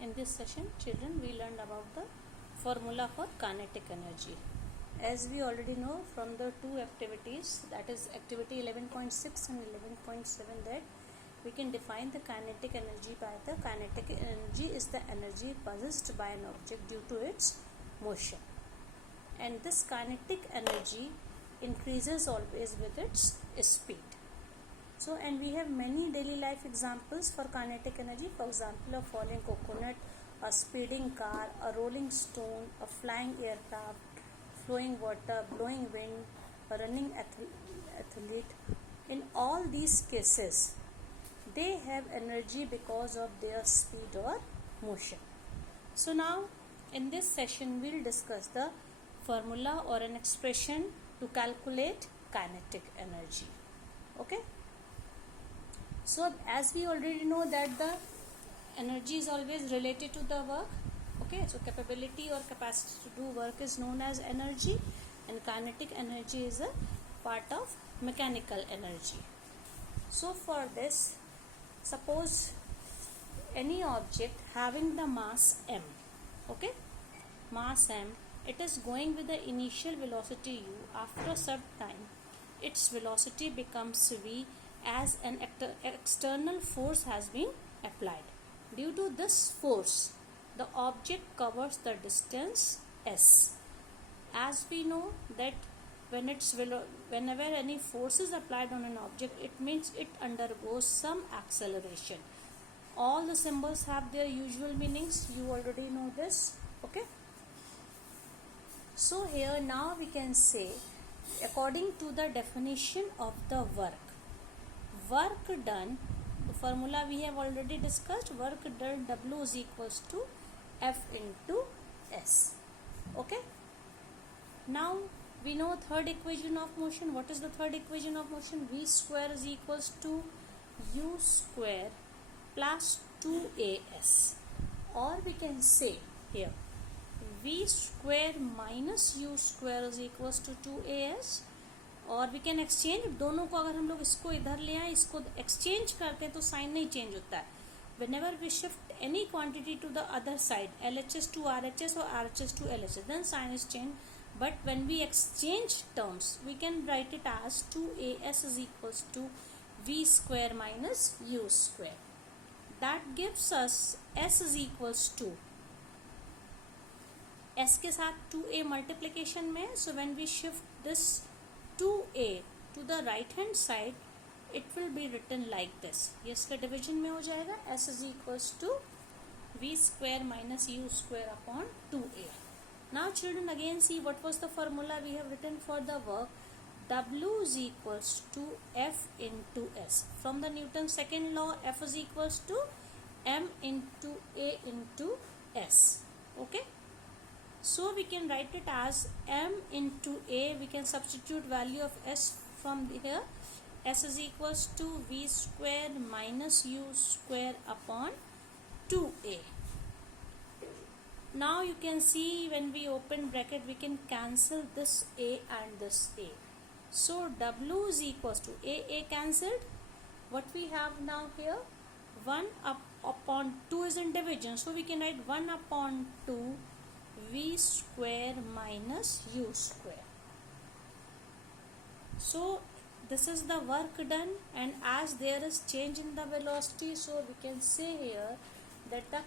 In this session, children, we learned about the formula for kinetic energy. As we already know from the two activities, that is activity 11.6 and 11.7, that we can define the kinetic energy by the kinetic energy is the energy possessed by an object due to its motion. And this kinetic energy increases always with its speed. So, and we have many daily life examples for kinetic energy. For example, a falling coconut, a speeding car, a rolling stone, a flying aircraft, flowing water, blowing wind, a running athlete. In all these cases, they have energy because of their speed or motion. So now, in this session, we will discuss the formula or an expression to calculate kinetic energy. Okay. So as we already know that the energy is always related to the work. Okay, so capability or capacity to do work is known as energy, and kinetic energy is a part of mechanical energy. So for this, suppose any object having the mass m, okay, mass m, it is going with the initial velocity u. After a certain time, its velocity becomes v as an external force has been applied. Due to this force, the object covers the distance s. As we know that whenever any force is applied on an object, it means it undergoes some acceleration. All the symbols have their usual meanings. You already know this. Okay. So here now we can say, according to the definition of the work done, the formula we have already discussed, work done W is equals to F into S. Okay. Now we know third equation of motion. What is the third equation of motion? V square is equals to U square plus 2AS, or we can say here V square minus U square is equals to 2AS. और we can exchange दोनों को, अगर हम लोग इसको इधर ले आए, इसको एक्सचेंज करते हैं तो साइन नहीं चेंज होता है. whenever we shift any quantity to the other side, LHS to RHS or RHS to LHS, then sign is changed. But when we exchange terms, we can write it as 2AS is equals to V square minus U square. That gives us S is equals to S के साथ 2A multiplication में. So when we shift this 2A to the right hand side, it will be written like this. ये इसका division में हो जाएगा. S is equals to V square minus U square upon 2A. Now children, again see what was the formula we have written for the work. W is equals to F into S. From the Newton's second law, F is equals to M into A into S. Okay. So we can write it as M into A. We can substitute value of S from here. S is equals to V square minus U square upon 2A. Now you can see when we open bracket, we can cancel this A and this A. So W is equals to A cancelled. What we have now here, 1 upon 2 is in division. So we can write 1 upon 2 V square minus U square. So this is the work done, and as there is change in the velocity, so we can say here that the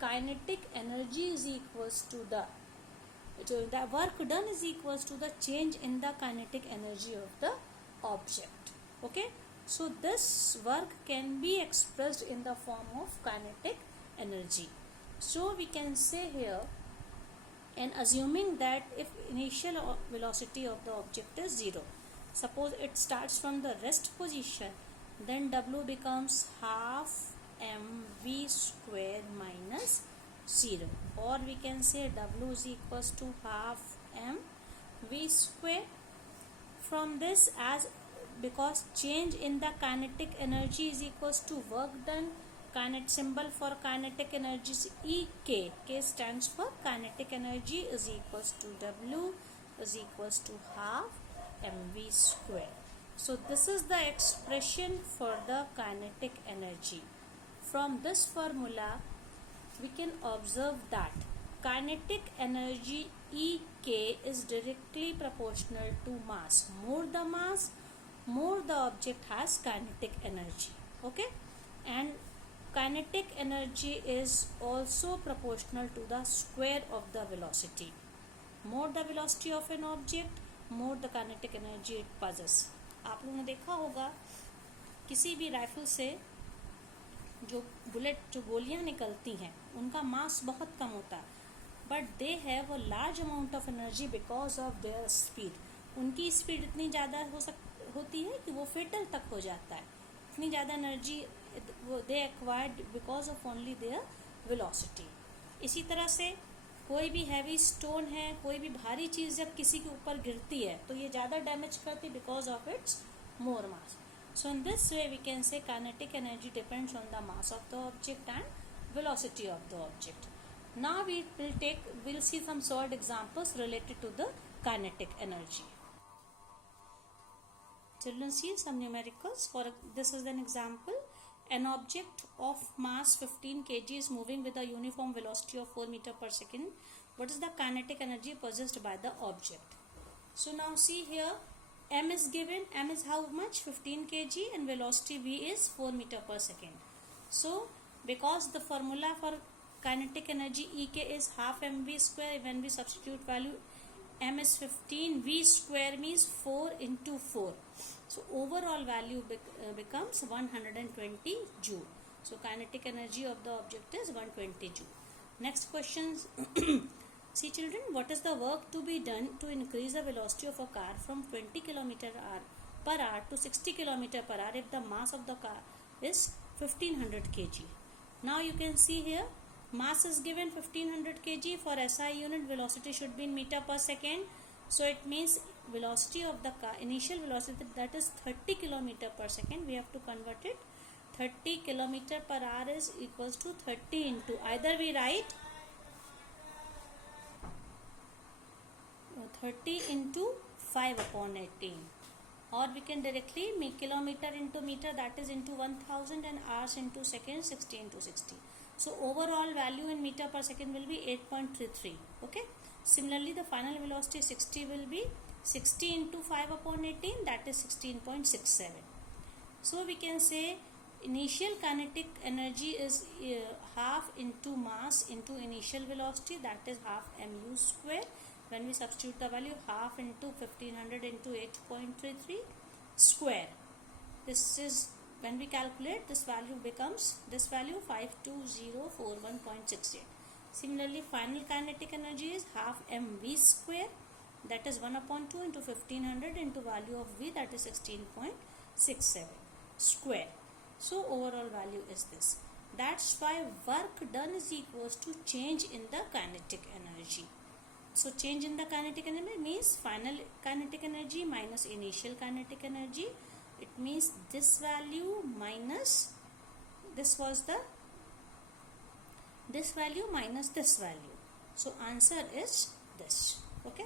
kinetic energy is equals to the work done is equals to the change in the kinetic energy of the object. Okay. So this work can be expressed in the form of kinetic energy. So we can say here, and assuming that if initial velocity of the object is 0, suppose it starts from the rest position, then W becomes half mv square minus 0, or we can say W is equals to half mv square. From this, as because change in the kinetic energy is equals to work done, kinetic symbol for kinetic energy is EK. K stands for kinetic energy is equals to W is equals to half mv square. So this is the expression for the kinetic energy. From this formula, we can observe that kinetic energy Ek is directly proportional to mass. More the mass, more the object has kinetic energy. Okay, and kinetic energy is also proportional to the square of the velocity. More the velocity of an object, more the kinetic energy it possesses. आप लोगों ने देखा होगा किसी भी rifle से जो गोलियां निकलती हैं उनका मास बहुत कम होता है, but they have a large amount of energy because of their speed. उनकी स्पीड इतनी ज़्यादा होती है कि वो फेटल तक हो जाता है. इतनी ज़्यादा energy they acquired because of only there velocity. इसी तरह से कोई भी हैवी स्टोन है, कोई भी भारी चीज़ जब किसी के ऊपर गिरती है तो ये ज़्यादा डैमेज करती है because of it's more mass. So in this way we can say kinetic energy depends on the mass of the object and velocity of the object. Now we'll see some solid examples related to the kinetic energy. Children, see some numericals. This is an example. An object of mass 15 kg is moving with a uniform velocity of 4 meter per second. What is the kinetic energy possessed by the object? So now see here. M is given. M is how much? 15 kg and velocity v is 4 meter per second. So because the formula for kinetic energy Ek is half mv square, when we substitute value m is 15, v square means 4 into 4. So overall value becomes 120 joule. So kinetic energy of the object is 120 joule. Next question. See children, what is the work to be done to increase the velocity of a car from 20 km per hour to 60 km per hour if the mass of the car is 1500 kg? Now you can see here, mass is given 1500 kg. For SI unit, velocity should be in meter per second. So it means velocity of the car, initial velocity, that is 30 km per second. We have to convert it. 30 km per hour is equals to 30 into, either we write 30 into 5 upon 18, or we can directly make kilometer into meter, that is into 1000, and hours into seconds, 60 into 60. So overall value in meter per second will be 8.33. Okay. Similarly, the final velocity 60 will be 60 into 5 upon 18, that is 16.67. So we can say initial kinetic energy is half into mass into initial velocity, that is half mu square. When we substitute the value, half into 1500 into 8.33 square. This is, when we calculate, this value becomes, this value 52041.68. Similarly, final kinetic energy is half mv square, that is 1 upon 2 into 1500 into value of v, that is 16.67 square. So overall value is this. That's why work done is equals to change in the kinetic energy. So change in the kinetic energy means final kinetic energy minus initial kinetic energy. It means this value minus this value minus this value. So answer is this. Okay.